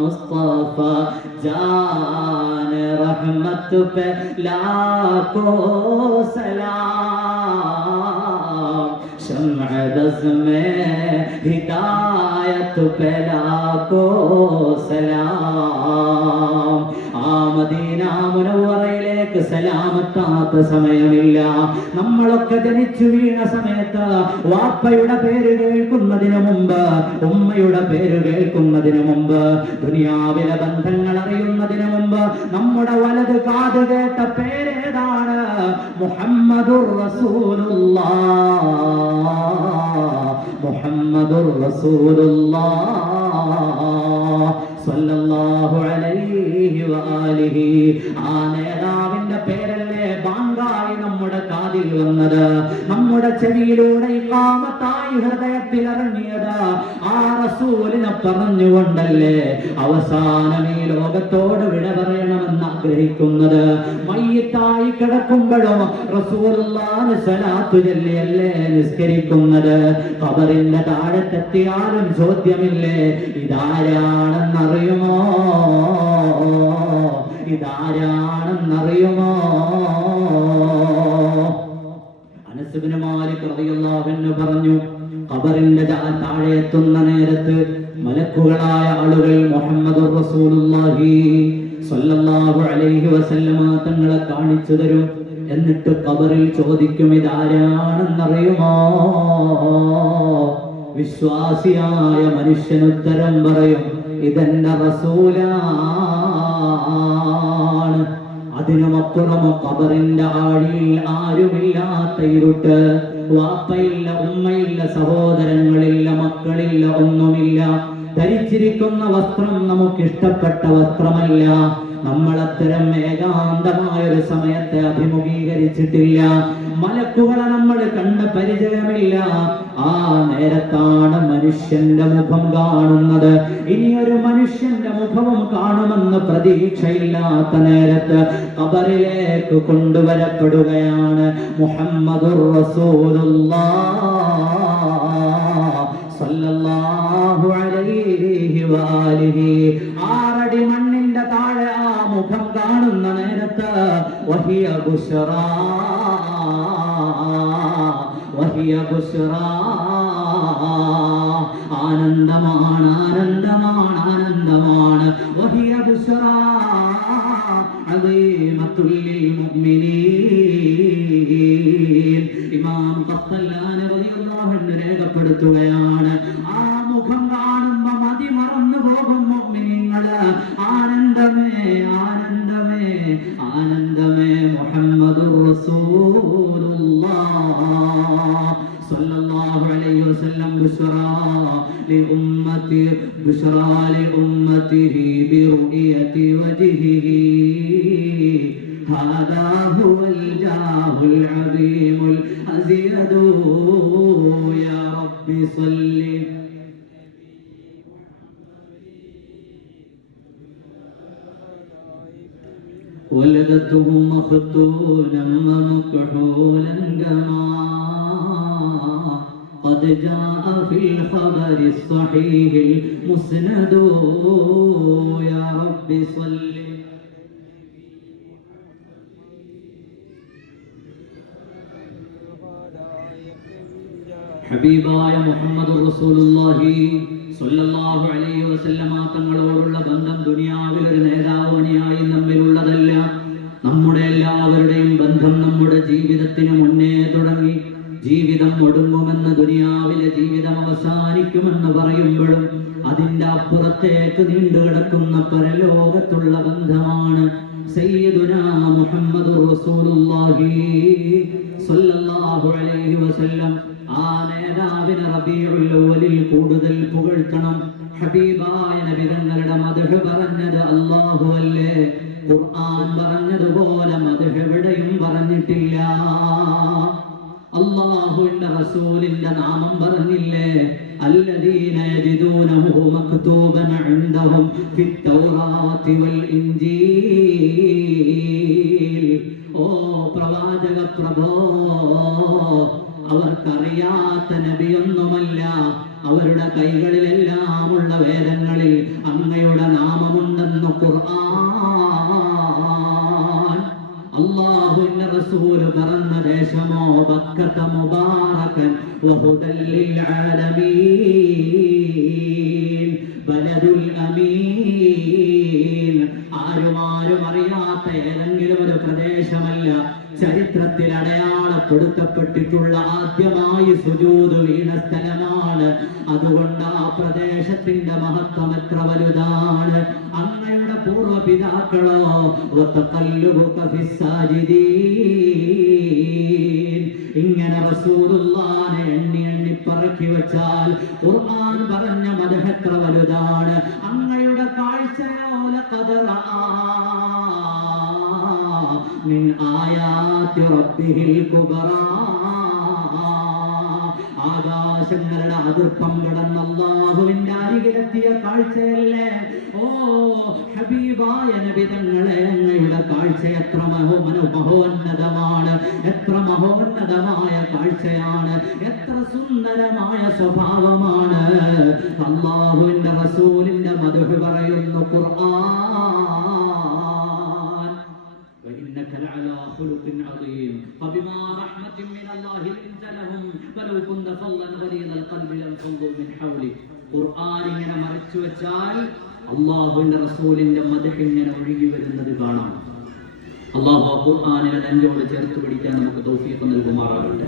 मुस्तफा जान रहमत पे लाखों सलाम, शम्अ दज़ में हिदायत पे लाखों सलाम. ആ മദീന മുനവ്വറയിലേക്ക് സലാമത്താത്ത സമയമില്ല. നമ്മളൊക്കെ ജനിച്ചു വീണ സമയത്ത് വാപ്പയുടെ പേര് കേൾക്കുന്നതിന് മുമ്പ്, ഉമ്മയുടെ പേര് കേൾക്കുന്നതിന് മുമ്പ്, ദുനിയാവിലെ ബന്ധങ്ങൾ അറിയുന്നതിന് മുമ്പ് നമ്മുടെ വലത് കാത് കേട്ട പേരേതാണ്? മുഹമ്മദുർ റസൂലുള്ളാഹ്, മുഹമ്മദുർ റസൂലുള്ളാഹ് സ്വല്ലല്ലാഹു അലൈഹി വആലിഹി. ആ നേതാവിന്റെ പേരല്ലേ ബാങ്കായി നമ്മുടെ കാതിൽ വന്നത്, നമ്മുടെ ചെവിയിലൂടെ ഇഖാമത്തായി ഹൃദയത്തിൽ ഇറങ്ങിയത്. ആ റസൂലിനെ പറഞ്ഞുകൊണ്ടല്ലേ അവസാനം ഈ ലോകത്തോട് വിട പറയണമെന്ന് ആഗ്രഹിക്കുന്നത്. മയ്യിത്തായി കിടക്കുമ്പോഴും റസൂലുള്ളാഹിന് സ്വലാത്ത് ചൊല്ലിയല്ലേ നിസ്കരിക്കുന്നത്. ഖബറിന്റെ താഴത്തെത്തിയാലും ചോദ്യമില്ലേ, ഇതാരാണെന്നറിയുമോ, ഇതാരാണെന്നറിയുമോ? അനസ് ഇബ്നു മാലിക് റളിയല്ലാഹു അൻഹു പറഞ്ഞു, ഖബറിന്റെ താഴെ എത്തുന്ന നേരത്ത് മലക്കുകളായ ആളുകൾ മുഹമ്മദുർ റസൂലുള്ളാഹി സ്വല്ലല്ലാഹു അലൈഹി വസല്ലമ തങ്ങളെ കാണിച്ചു തരും. എന്നിട്ട് ഖബറിൽ ചോദിക്കും, ഇതാരാണെന്നറിയുമോ? വിശ്വാസിയായ മനുഷ്യൻ ഉത്തരം പറയും, ഇതെന്റെ റസൂലാണ്. അതിനുമപ്പുറം ഖബറിന്റെ ആഴിയിൽ ആരുമില്ലാത്ത ഇരുട്ട്, വാപ്പയില്ല, ഉമ്മയില്ല, സഹോദരങ്ങളില്ല, മക്കളില്ല, ഒന്നുമില്ല. ധരിച്ചിരിക്കുന്ന വസ്ത്രം നമുക്കിഷ്ടപ്പെട്ട വസ്ത്രമല്ല. നമ്മൾ അത്തരം ഏകാന്തമായൊരു സമയത്തെ അഭിമുഖീകരിച്ചിട്ടില്ല. മലക്കുകളെ നമ്മൾ കണ്ട പരിചയമില്ല. ആ നേരത്താണ് മനുഷ്യന്റെ മുഖം കാണുന്നത്. ഇനിയൊരു മനുഷ്യന്റെ മുഖവും കാണുമെന്ന് പ്രതീക്ഷയില്ലാത്ത നേരത്ത് ഖബറിലേക്ക് കൊണ്ടുവരപ്പെടുകയാണ് മുഹമ്മദുർ റസൂലുള്ളാഹ് സ്വല്ലല്ലാഹു അലൈഹി വആലിഹി. 6 അടി മണ്ണിന്റെ താഴെ ആ മുഖം കാണുന്ന നേരത്ത് വഹിയ ബുശ്റാ, വഹിയ ബുശ്റാ, ആനന്ദമാണ്, ആനന്ദമാണ്, ആനന്ദമാണ്. വഹിയ ബുശ്റാ അദീമത്തുൽ ലിൽ മുഅ്മിനീൻ. ഇമാം ഖത്തല്ലാനി റളിയല്ലാഹു അൻഹു രേഖപ്പെടുത്തുകയാണ്, ആ മുഖം കാണുമ്പോൾ മതി മറന്നു പോകും മുഅ്മിനീങ്ങള്. ആനന്ദമേ, ആനന്ദമേ, ആനന്ദമേ. മുഹമ്മദുർ റസൂലുള്ളാഹ് സ്വല്ലല്ലാഹു അലൈഹി വസല്ലം ബുശ്റാ ലിഉമ്മതി, ബുശ്റാ ലിഉമ്മതിഹി ബിറുഇയതി വജ്ഹിഹി. ഹാദാ ഹുവൽ ജാഹുൽ അദീമുൽ അസിയദു. യാ റബ്ബി സ്വല്ലി ولدته مختونا ومكحولا كما قد جاء في الخبر الصحيح المسند. يا رب صل. ഹബീബായ മുഹമ്മദുർ റസൂലുള്ളാഹി സ്വല്ലല്ലാഹു അലൈഹി വസല്ലമ തങ്ങളോടുള്ള ബന്ധം ദുനിയാവിൽ ഒരു നേതാവണിയായി നമ്മിലുള്ളതല്ല. നമ്മുടെ എല്ലാവരുടെയും ബന്ധം നമ്മുടെ ജീവിതത്തിന് മുന്നേ തുടങ്ങി. ജീവിതം ഒടുങ്ങുമെന്ന്, ദുനിയാവിലെ ജീവിതം അവസാനിക്കുമെന്ന് പറയുമ്പോഴും അതിന്റെ അപ്പുറത്തേക്ക് നീണ്ടുകിടക്കുന്ന പരലോകത്തുള്ള ബന്ധമാണ് സയ്യിദുനാ മുഹമ്മദുർ റസൂലുള്ളാഹി സ്വല്ലല്ലാഹു അലൈഹി വസല്ലം. ആ നേതാവിനെ റബീഉൽ അവ്വലിൽ കൂടുതൽ പുകഴ്ത്തണം. ഹബീബായ നബി തങ്ങളുടെ മദ്ഹ് പറഞ്ഞത് അല്ലാഹു അല്ലേ. ഖുർആൻ പറഞ്ഞതുപോലെ മദ്ഹ് എവിടെയും പറഞ്ഞിട്ടില്ല. അല്ലാഹുവിന്റെ റസൂലിന്റെ നാമം പറഞ്ഞില്ലേ, الذين يجدونه مكتوبا عندهم في التوراة والإنجيل. ഓ പ്രവാചക പ്രഭോ, അവർക്കറിയാത്ത നബിയൊന്നുമല്ല. അവരുടെ കൈകളിലെല്ലാമുള്ള വേദങ്ങളിൽ അങ്ങയുടെ നാമമുണ്ടെന്ന് ഖുർആൻ. അല്ലാഹുവിന്റെ റസൂൽ പറഞ്ഞ ദേശമോ ബക്കത മുബാറകൻ വഹുദൽ ലിൽ ആലമീൻ ബലദുൽ അമീൻ. ആരും അറിയാത്ത ഏതെങ്കിലും ഒരു പ്രദേശമല്ല, ചരിത്രത്തിൽ അടയാളപ്പെടുത്തപ്പെട്ടിട്ടുള്ള ആദ്യമായി സുജൂദ് വീണ സ്ഥലമാണ്. അതുകൊണ്ട് ആ പ്രദേശത്തിന്റെ മഹത്വം എത്ര വലുതാണ്. അങ്ങയുടെ പൂർവ്വപിതാക്കളോ വതഖല്ലുബുക ഫിസ്സാജിദീൻ. ഇങ്ങനെ റസൂലുള്ളാഹിനെ എണ്ണി പറക്കി വെച്ചാൽ ഖുർആൻ പറഞ്ഞ മദ്ഹ് എത്ര വലുതാണ്. അങ്ങയുടെ കാഴ്ചയോ ലഖദ് റആ മിൻ ആയാതി റബ്ബിഹിൽ കുബറാ. ആകാശങ്ങളുടെ അതിർപ്പം കടന്ന അല്ലാഹുവിന്റെ അരികിലെത്തിയ കാഴ്ചയല്ലേ. ഓ ഹബീബായ നബി തങ്ങളെ, അങ്ങയുടെ കാഴ്ച എത്ര മഹോന്നതമാണ്, എത്ര മഹോന്നതമായ കാഴ്ചയാണ്, എത്ര സുന്ദരമായ സ്വഭാവമാണ്. അല്ലാഹുവിന്റെ റസൂലിന്റെ മദ്ഹ് പറയുന്നു ഖുർആൻ. وإنك لعلى خلق عظيم فبما رحمة من الله لنت لهم ولو كنت فظا غليظ القلب لانفضوا من حولك. ഖുർആൻ ഇങ്ങനെ മറിച്ചു വെച്ചാൽ അല്ലാഹുവിന്റെ റസൂലിന്റെ മദ്ഹ് ഇങ്ങനെ ഒഴുകി വരുന്നത് കാണാം. അല്ലാഹു ഖുർആനിനെ നെഞ്ചോട് ചേർത്ത് പിടിക്കാൻ നമുക്ക് തൗഫീഖ് നൽകുമാറാകട്ടെ.